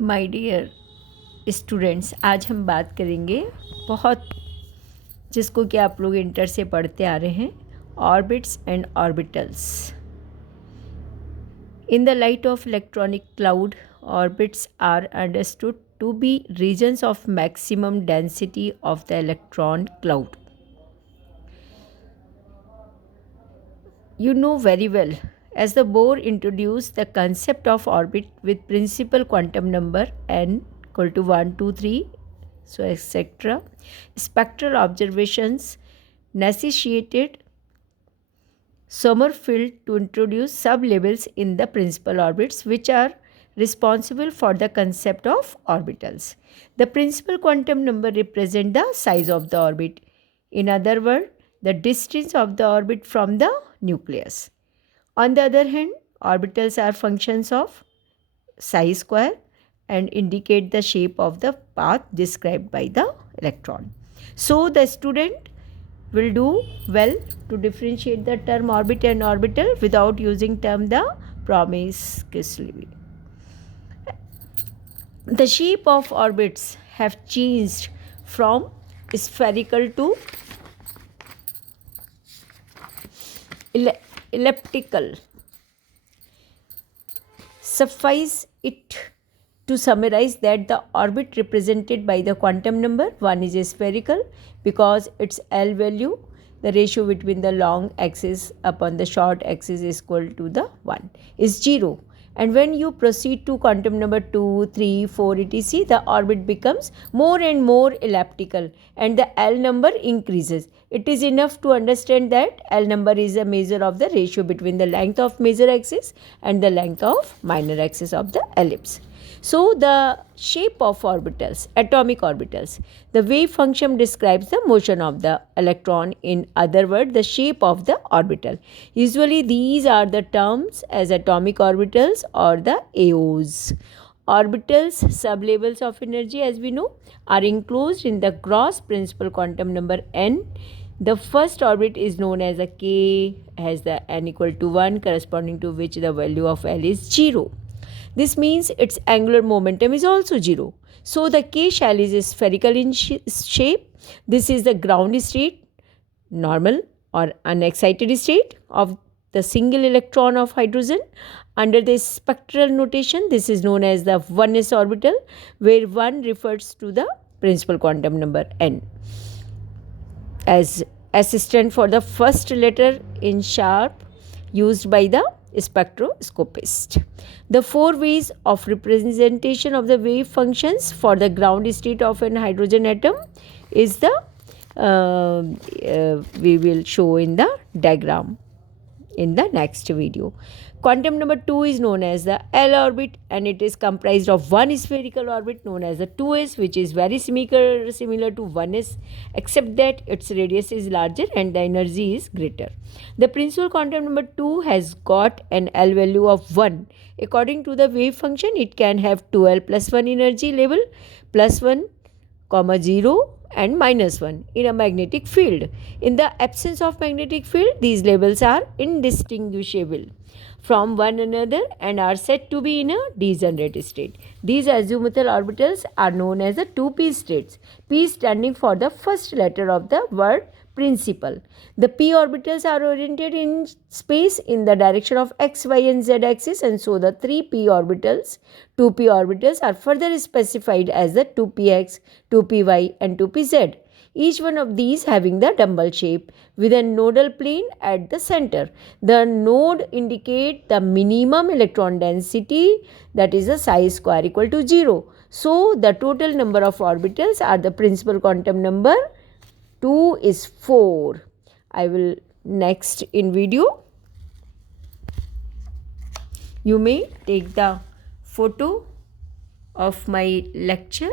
My dear students, आज हम बात करेंगे बहुत जिसको कि आप लोग इंटर से पढ़ते आ रहे हैं, orbits and orbitals. In the light of electronic cloud, orbits are understood to be regions of maximum density of the electron cloud. You know very well, as the Bohr introduced the concept of orbit with principal quantum number n equal to 1, 2, 3, so etc. Spectral observations necessitated Sommerfeld to introduce sublevels in the principal orbits, which are responsible for the concept of orbitals. The principal quantum number represents the size of the orbit. In other words, the distance of the orbit from the nucleus. On the other hand, orbitals are functions of psi square and indicate the shape of the path described by the electron. So the student will do well to differentiate the term orbit and orbital without using term the promiscuously. The shape of orbits have changed from spherical to elliptical. Suffice it to summarize that the orbit represented by the quantum number 1 is spherical because its L value, the ratio between the long axis upon the short axis is equal to the 1, is 0. And when you proceed to quantum number 2, 3, 4, etc., the orbit becomes more and more elliptical and the L number increases. It is enough to understand that L number is a measure of the ratio between the length of major axis and the length of minor axis of the ellipse. So, the shape of orbitals, atomic orbitals, the wave function describes the motion of the electron, in other words, the shape of the orbital. Usually, these are the terms as atomic orbitals or the AOs. Orbitals, sublevels of energy, as we know, are enclosed in the gross principal quantum number n. The first orbit is known as a K, has the n equal to 1, corresponding to which the value of L is 0. This means its angular momentum is also 0. So the K shell is spherical in shape. This is the ground state, normal or unexcited state of the single electron of hydrogen. Under the spectral notation, this is known as the 1s orbital, where 1 refers to the principal quantum number n. As assistant for the first letter in sharp used by the spectroscopist. The 4 ways of representation of the wave functions for the ground state of an hydrogen atom is the we will show in the diagram in the next video. Quantum number 2 is known as the L orbit and it is comprised of one spherical orbit known as the 2s, which is very similar to 1s, except that its radius is larger and the energy is greater. The principal quantum number 2 has got an L value of 1. According to the wave function, it can have 2L plus 1 energy level, plus 1, 0 and minus 1 in a magnetic field. In the absence of magnetic field, these levels are indistinguishable from one another and are said to be in a degenerate state. These azimuthal orbitals are known as the 2p states, p standing for the first letter of the word principal. The p orbitals are oriented in space in the direction of x, y and z axis, and so the 3p orbitals, 2p orbitals are further specified as the 2px, 2py and 2pz. Each one of these having the dumbbell shape with a nodal plane at the center. The node indicate the minimum electron density, that is a psi square equal to 0. So the total number of orbitals are the principal quantum number 2 is 4. I will next in video. You may take the photo of my lecture.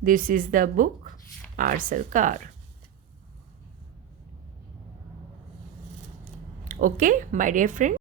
This is the book R. Sarkar. Okay, my dear friend.